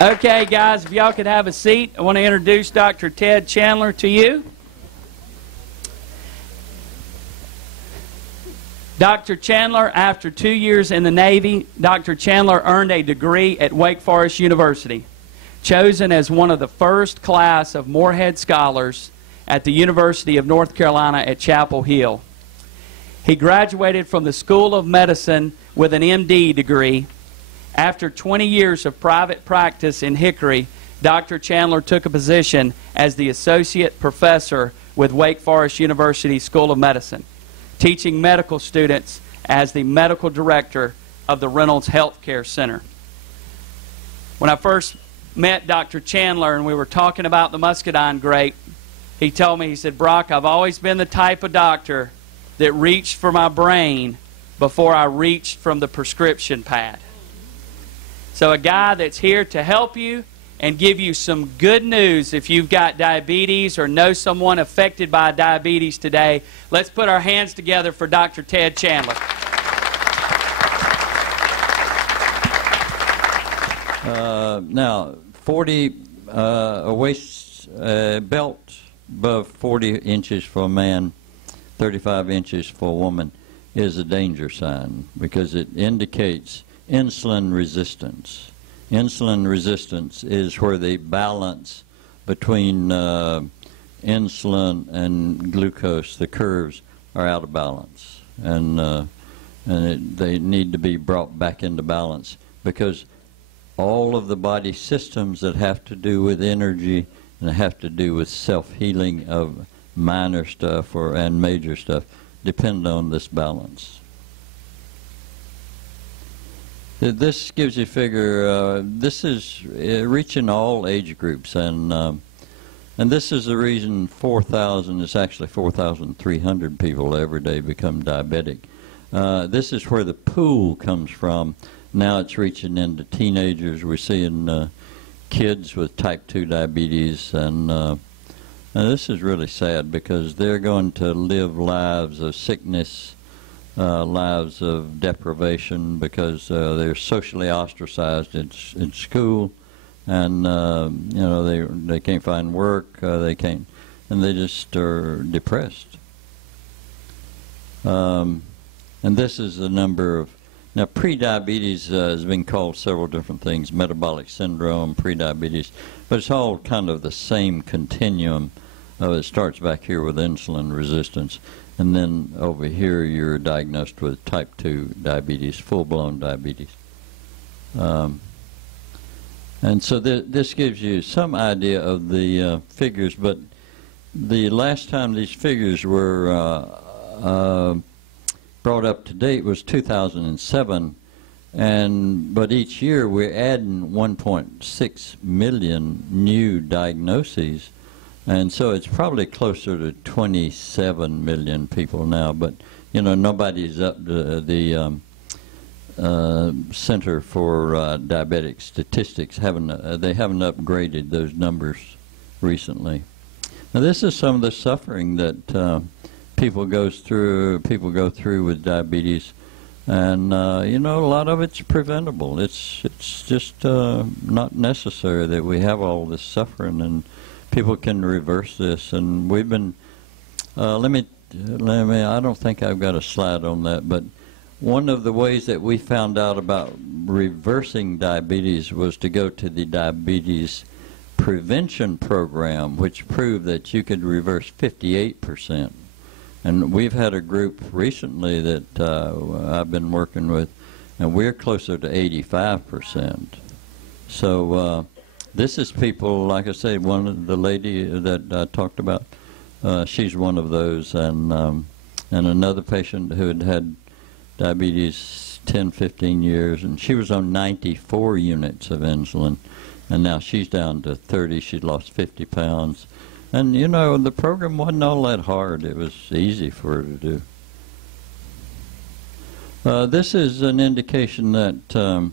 Okay, guys, if y'all could have a seat, I want to introduce Dr. Ted Chandler to you. Dr. Chandler, after 2 years in the Navy, Dr. Chandler earned a degree at Wake Forest University, chosen as one of the first class of Morehead scholars at the University of North Carolina at Chapel Hill. He graduated from the School of Medicine with an MD degree. After 20 years of private practice in Hickory, Dr. Chandler took a position as the Associate Professor with Wake Forest University School of Medicine, teaching medical students as the Medical Director of the Reynolds Health Care Center. When I first met Dr. Chandler and we were talking about the muscadine grape, he told me, he said, "Brock, I've always been the type of doctor that reached for my brain before I reached from the prescription pad." So a guy that's here to help you and give you some good news if you've got diabetes or know someone affected by diabetes today. Let's put our hands together for Dr. Ted Chandler. Now, 40, a waist belt above 40 inches for a man, 35 inches for a woman is a danger sign because it indicates insulin resistance. Insulin resistance is where the balance between insulin and glucose, the curves, are out of balance. And they need to be brought back into balance because all of the body systems that have to do with energy and have to do with self-healing of minor stuff and major stuff depend on this balance. This gives you a figure. This is reaching all age groups, and this is the reason 4,000 is actually 4,300 people every day become diabetic. This is where the pool comes from. Now it's reaching into teenagers. We're seeing kids with type 2 diabetes, and this is really sad because they're going to live lives of sickness, lives of deprivation because they're socially ostracized in school, and you know they can't find work, they can't, and they just are depressed. And this is the number of now pre-diabetes has been called several different things: metabolic syndrome, pre-diabetes, but it's all kind of the same continuum. It starts back here with insulin resistance. And then over here, you're diagnosed with type 2 diabetes, full-blown diabetes. And so this gives you some idea of the figures, but the last time these figures were brought up to date was 2007, but each year we're adding 1.6 million new diagnoses. And so it's probably closer to 27 million people now, but you know nobody's up to the Center for Diabetic Statistics. They haven't upgraded those numbers recently. Now this is some of the suffering that people go through with diabetes, and you know a lot of it's preventable. It's just not necessary that we have all this suffering, and people can reverse this, and we've been, I don't think I've got a slide on that, but one of the ways that we found out about reversing diabetes was to go to the diabetes prevention program, which proved that you could reverse 58%. And we've had a group recently that I've been working with, and we're closer to 85%. So, this is people, like I say, one of the lady that I talked about, she's one of those, and another patient who had diabetes 10, 15 years, and she was on 94 units of insulin, and now she's down to 30. She lost 50 pounds. And, you know, the program wasn't all that hard. It was easy for her to do. This is an indication that,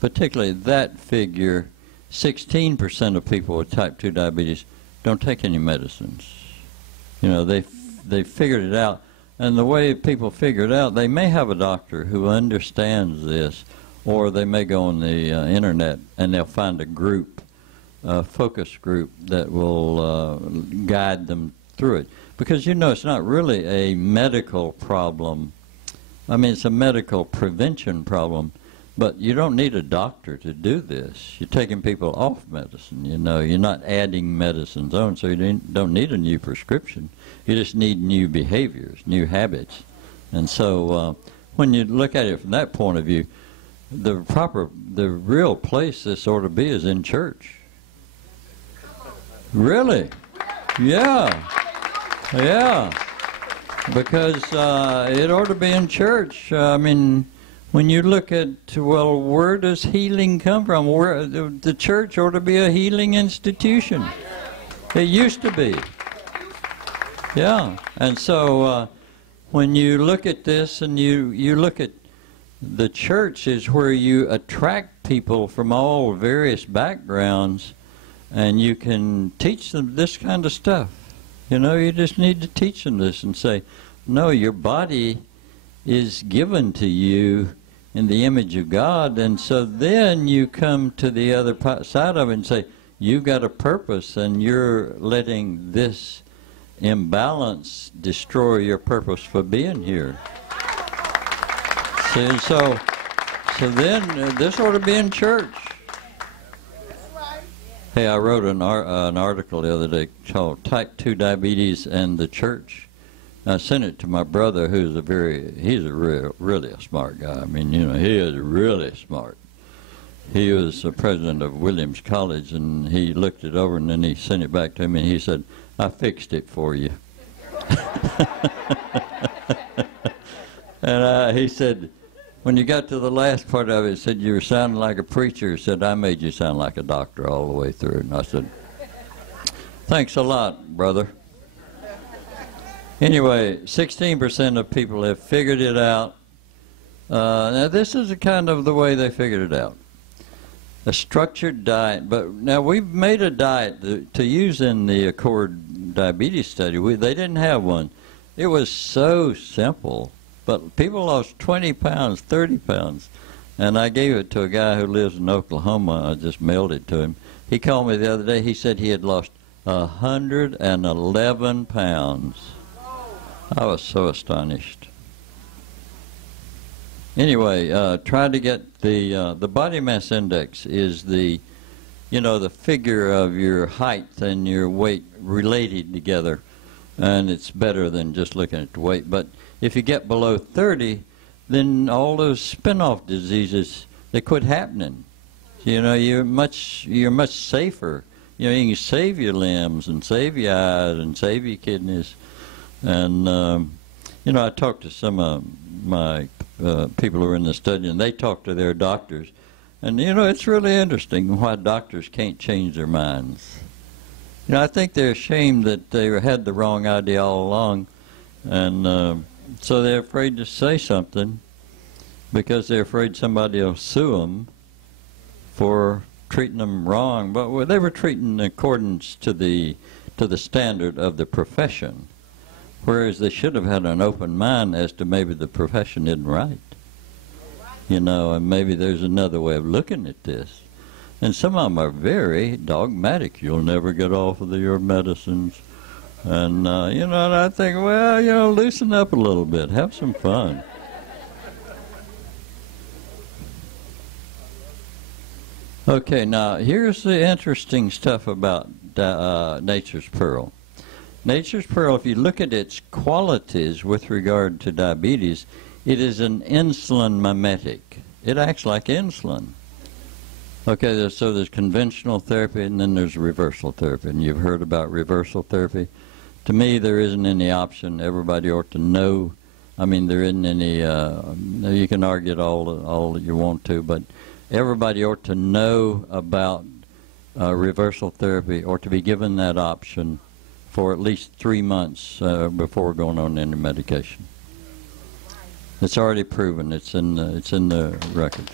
particularly that figure, 16% of people with type 2 diabetes don't take any medicines. You know, they figured it out. And the way people figure it out, they may have a doctor who understands this, or they may go on the internet and they'll find a group, a focus group that will guide them through it. Because, you know, it's not really a medical problem. I mean, it's a medical prevention problem, but you don't need a doctor to do this. You're taking people off medicine, you know. You're not adding medicines on, so you don't need a new prescription. You just need new behaviors, new habits. And so when you look at it from that point of view, the real place this ought to be is in church. Really? Yeah. Yeah. Because it ought to be in church. I mean, when you look at, well, where does healing come from? Where the church ought to be a healing institution. It used to be. Yeah. And so when you look at this and you look at the church is where you attract people from all various backgrounds, and you can teach them this kind of stuff. You know, you just need to teach them this and say, no, your body is given to you in the image of God, and so then you come to the other side of it and say, you've got a purpose, and you're letting this imbalance destroy your purpose for being here. See, so then this ought to be in church. Hey, I wrote an article the other day called Type 2 Diabetes and the Church. I sent it to my brother, who's really a smart guy. I mean, you know, he is really smart. He was the president of Williams College, and he looked it over, and then he sent it back to me, and he said, I fixed it for you. And he said, when you got to the last part of it, he said, you were sounding like a preacher. He said, I made you sound like a doctor all the way through. And I said, thanks a lot, brother. Anyway, 16% of people have figured it out. Now, this is kind of the way they figured it out. A structured diet. But now, we've made a diet to use in the Accord Diabetes study. They didn't have one. It was so simple. But people lost 20 pounds, 30 pounds. And I gave it to a guy who lives in Oklahoma. I just mailed it to him. He called me the other day. He said he had lost 111 pounds. I was so astonished. Anyway, try to get the body mass index is the figure of your height and your weight related together. And it's better than just looking at the weight. But if you get below 30, then all those spin-off diseases, they quit happening. You know, you're much safer. You know, you can save your limbs and save your eyes and save your kidneys. And, you know, I talked to some of my people who are in the study, and they talk to their doctors. And, you know, it's really interesting why doctors can't change their minds. You know, I think they're ashamed that they had the wrong idea all along. And so they're afraid to say something because they're afraid somebody will sue them for treating them wrong. But they were treating in accordance to the standard of the profession, whereas they should have had an open mind as to maybe the profession isn't right. You know, and maybe there's another way of looking at this. And some of them are very dogmatic. You'll never get off of your medicines. And, you know, and I think, well, you know, loosen up a little bit. Have some fun. Okay, now, here's the interesting stuff about Nature's Pearl. Nature's Pearl, if you look at its qualities with regard to diabetes, it is an insulin mimetic. It acts like insulin. Okay, so there's conventional therapy, and then there's reversal therapy. And you've heard about reversal therapy. To me, there isn't any option. Everybody ought to know. I mean, there isn't any, you can argue it all that you want to, but everybody ought to know about reversal therapy or to be given that option for at least 3 months before going on any medication. It's already proven. It's in the record.